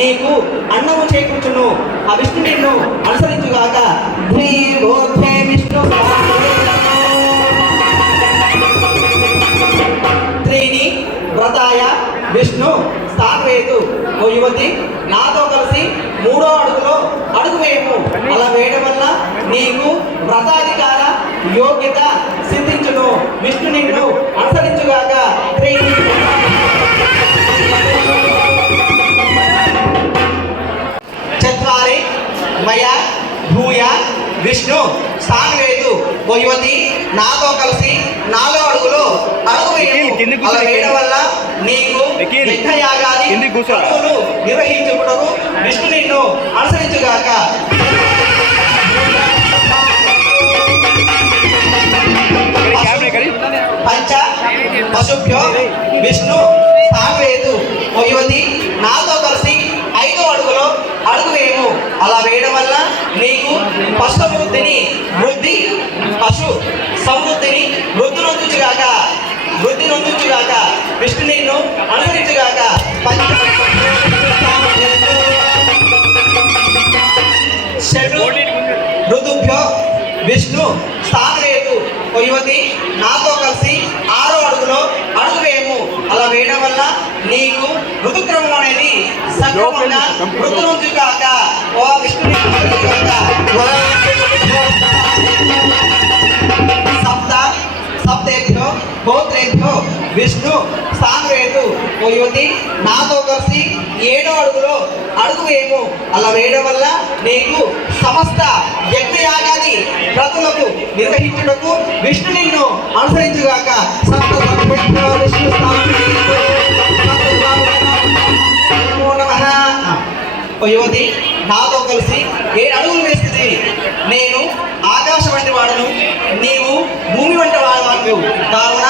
నీకు అన్నము చేకూర్చును. ఆ విష్ణు నిన్ను అనుసరించుగాక. విష్ణు త్రీని వ్రతాయ విష్ణు స్థానవేతు. ఓ యువతి, నాతో కలిసి 3వ అడుగులో అడుగు వేయము. అలా వేయడం వల్ల నీకు వ్రతాధికార యోగ్యత సిద్ధించును. విష్ణు నిన్ను అనుసరించుగాక. చత్వారి మయ భూయ విష్ణు స్థానవేతు. ఓ యువతి, నాతో కలిసి 4వ అడుగులో అడుగు వేయము. అలా వేయడం వల్ల నీకు యజ్ఞయాగాది క్రతువులు నిర్వహించుటకు విష్ణు నిన్ను అనుసరించుగాక. పంచ పశుభ్యో విష్ణు స్థానవేతు. ఓ యువతి, నాతో కలిసి 5వ అడుగులో అడుగు వేయము. అలా వేయడం వల్ల నీకు పశు సమృద్ధిని వృద్ధి పశు సమృద్ధిని వృద్ధి నొందుచుగాక. వృద్ధి నొందుచుగాక. విష్ణు నిన్ను అనుసరించుగాక. ఋతుభ్యో విష్ణు స్థానవేతు. ఓ యువతి, నాతో కలిసి 6వ అడుగులో అడుగు వేయము. అలా వేయడం వల్ల నీకు ఋతుక్రమం అనేది సక్రమంగా వృద్ధి నొందుగాక. ఓ విష్ణు సప్తేభ్యో గోత్రేభ్యో విష్ణు స్థానవేతు. ఓ యువతి, నాతో కలిసి 7వ అడుగులో అడుగు వేయము. అలా వేయడం వల్ల నీకు సమస్త యజ్ఞయాగాది క్రతువులకు నిర్వహించుటకు విష్ణు నిన్ను అనుసరించుగాక. విష్ణు ఓ యువతి, నాతో కలిసి 7 అడుగులు వేస్తుంది. నేను ఆకాశం వంటి వాడను, నీవు భూమి వంటి వాడను. కావున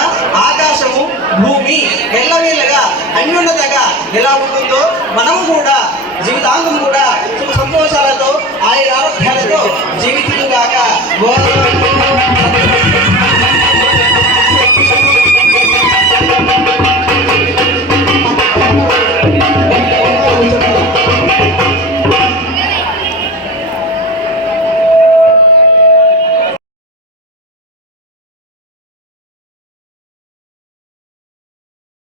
ఆకాశము భూమి ఎల్లవేళ్ళగా అన్యోన్యతగా ఎలా ఉంటుందో మనము కూడా జీవితాంతం కూడా సుఖ సంతోషాలతో ఆయుర ఆరోగ్యాలతో